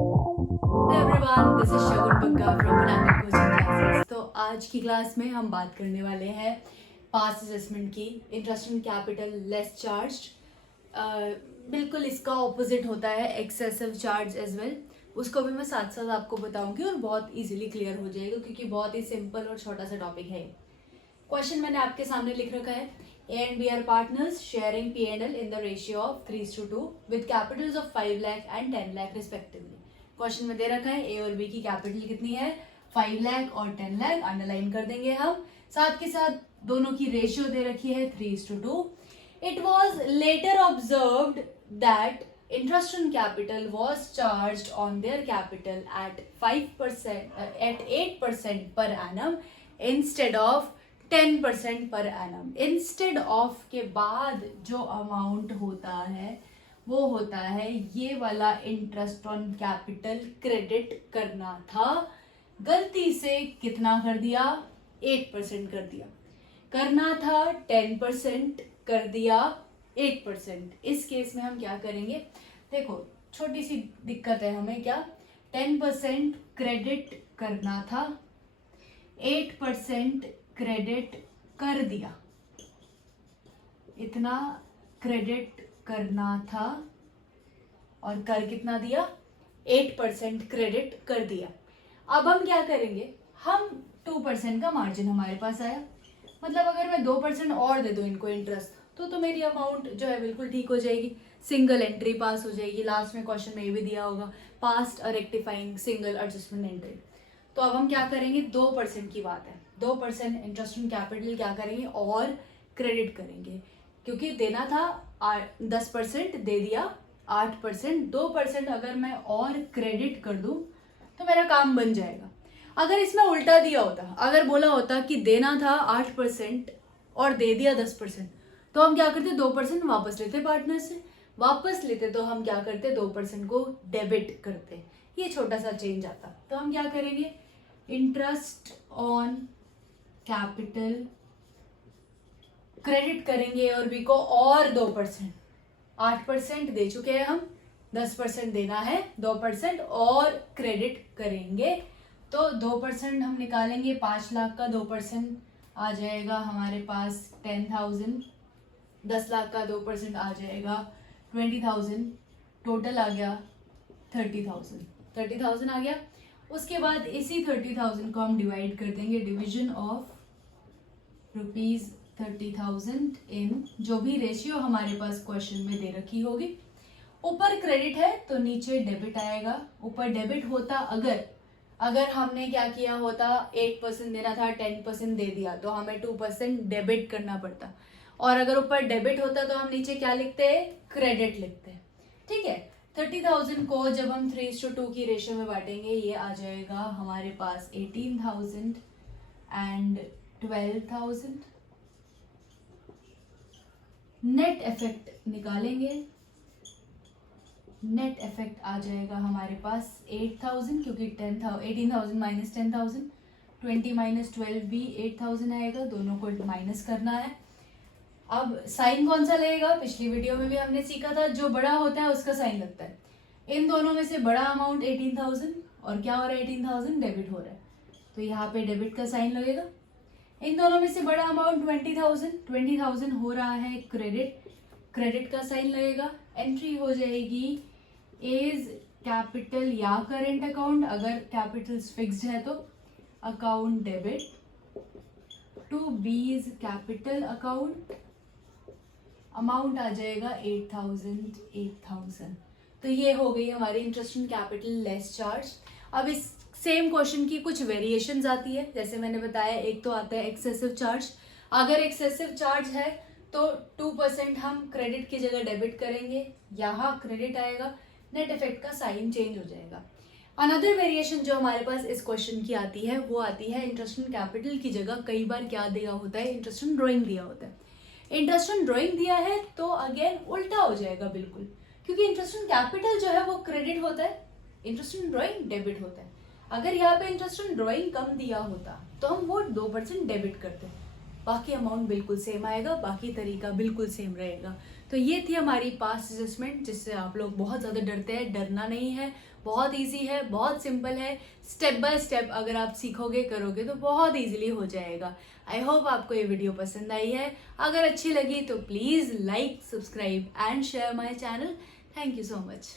Everyone, this is Shagun Bagga from Pinnacle coaching classes. तो आज की क्लास में हम बात करने वाले हैं पास असेसमेंट की। Interest in capital less charge, बिल्कुल इसका ऑपोजिट होता है एक्सेसिव चार्ज एज वेल। उसको भी मैं साथ साथ आपको बताऊंगी और बहुत इजीली क्लियर हो जाएगा क्योंकि बहुत ही सिंपल और छोटा सा टॉपिक है। क्वेश्चन मैंने आपके सामने लिख रखा है, A and B are partners sharing P and L in the ratio of 3:2 with capitals of 5 lakh and 10 lakh respectively. Question में दे रखा है ए और बी की कैपिटल कितनी है, 5 लाख और 10 लाख, अंडरलाइन कर देंगे हम। साथ के साथ दोनों की रेशियो दे रखी है 3:2। It was later observed that interest on capital was charged on their capital at 5% at 8% per annum instead of 10% per annum। Instead of के बाद जो अमाउंट होता है वो होता है ये वाला इंटरेस्ट ऑन कैपिटल क्रेडिट करना था। गलती से कितना कर दिया, 8% कर दिया। करना था 10% कर दिया 8%। इस केस में हम क्या करेंगे, देखो छोटी सी दिक्कत है हमें, क्या 10% क्रेडिट करना था, 8% क्रेडिट कर दिया, इतना क्रेडिट करना था और कर कितना दिया, 8% क्रेडिट कर दिया। अब हम क्या करेंगे, हम 2% का मार्जिन हमारे पास आया, मतलब अगर मैं 2% और दे दूं इनको इंटरेस्ट तो मेरी अमाउंट जो है बिल्कुल ठीक हो जाएगी, सिंगल एंट्री पास हो जाएगी। लास्ट में क्वेश्चन में ये भी दिया होगा, पास्ट अ रेक्टिफाइंग सिंगल एडजस्टमेंट एंट्री। तो अब हम क्या करेंगे, 2% की बात है, 2% इंटरेस्ट ऑन कैपिटल क्या करेंगे और क्रेडिट करेंगे, क्योंकि देना था 10% दे दिया 8%, 2% अगर मैं और क्रेडिट कर दूं तो मेरा काम बन जाएगा। अगर इसमें उल्टा दिया होता, अगर बोला होता कि देना था 8% और दे दिया 10%, तो हम क्या करते, 2% वापस लेते पार्टनर से, वापस लेते तो हम क्या करते, 2% को डेबिट करते। ये छोटा सा चेंज आता। तो हम क्या करेंगे, इंटरेस्ट ऑन कैपिटल क्रेडिट करेंगे और बी को और 2%, 8% दे चुके हैं हम, 10% देना है, 2% और क्रेडिट करेंगे। तो 2% हम निकालेंगे, 5 लाख का 2% आ जाएगा हमारे पास 10,000, 10 लाख का 2% आ जाएगा 20,000, टोटल आ गया 30,000 आ गया। उसके बाद इसी 30,000 को हम डिवाइड कर देंगे, डिवीजन ऑफ ₹30,000 इन जो भी रेशियो हमारे पास क्वेश्चन में दे रखी होगी। ऊपर क्रेडिट है तो नीचे डेबिट आएगा। ऊपर डेबिट होता अगर हमने क्या किया होता, 8% देना था 10% दे दिया तो हमें 2% डेबिट करना पड़ता, और अगर ऊपर डेबिट होता तो हम नीचे क्या लिखते हैं, क्रेडिट लिखते हैं। ठीक है, 30,000 को जब हम 3:2 की रेशियो में बांटेंगे ये आ जाएगा हमारे पास 18,000 एंड 12,000। नेट इफेक्ट निकालेंगे, नेट इफेक्ट आ जाएगा हमारे पास 8,000, क्योंकि 18,000 माइनस 10,000, 20 माइनस 12 भी 8,000 आएगा, दोनों को माइनस करना है। अब साइन कौन सा लगेगा, पिछली वीडियो में भी हमने सीखा था, जो बड़ा होता है उसका साइन लगता है। इन दोनों में से बड़ा अमाउंट 18,000 और क्या हो रहा है, 18,000 डेबिट हो रहा है, तो यहाँ पे डेबिट का साइन लगेगा। इन दोनों में से बड़ा अमाउंट 20,000 हो रहा है क्रेडिट, क्रेडिट का साइन लगेगा। एंट्री हो जाएगी एज कैपिटल या करेंट अकाउंट, अगर कैपिटल्स फिक्स्ड है तो account debit to B's capital account, amount आ जाएगा 8,000। तो ये हो गई हमारी interest on capital less charge. अब इस सेम क्वेश्चन की कुछ वेरिएशंस आती है, जैसे मैंने बताया, एक तो आता है एक्सेसिव चार्ज। अगर एक्सेसिव चार्ज है तो 2% हम क्रेडिट की जगह डेबिट करेंगे, यहाँ क्रेडिट आएगा, नेट इफेक्ट का साइन चेंज हो जाएगा। अनदर वेरिएशन जो हमारे पास इस क्वेश्चन की आती है वो आती है इंटरेस्ट ऑन कैपिटल की जगह कई बार क्या दिया होता है, इंटरेस्ट ऑन ड्रॉइंग दिया होता है। इंटरेस्ट ऑन ड्रॉइंग दिया है तो अगेन उल्टा हो जाएगा बिल्कुल, क्योंकि इंटरेस्ट ऑन कैपिटल जो है वो क्रेडिट होता है, इंटरेस्ट ऑन ड्रॉइंग डेबिट होता है। अगर यहाँ पे इंटरेस्ट ऑन ड्रॉइंग कम दिया होता तो हम वो 2% डेबिट करते, बाकी अमाउंट बिल्कुल सेम आएगा, बाकी तरीका बिल्कुल सेम रहेगा। तो ये थी हमारी पास्ट असेसमेंट, जिससे आप लोग बहुत ज़्यादा डरते हैं। डरना नहीं है, बहुत इजी है, बहुत सिंपल है। स्टेप बाय स्टेप अगर आप सीखोगे करोगे तो बहुत इजीली हो जाएगा। आई होप आपको ये वीडियो पसंद आई है। अगर अच्छी लगी तो please like, subscribe and share my channel. Thank you so much.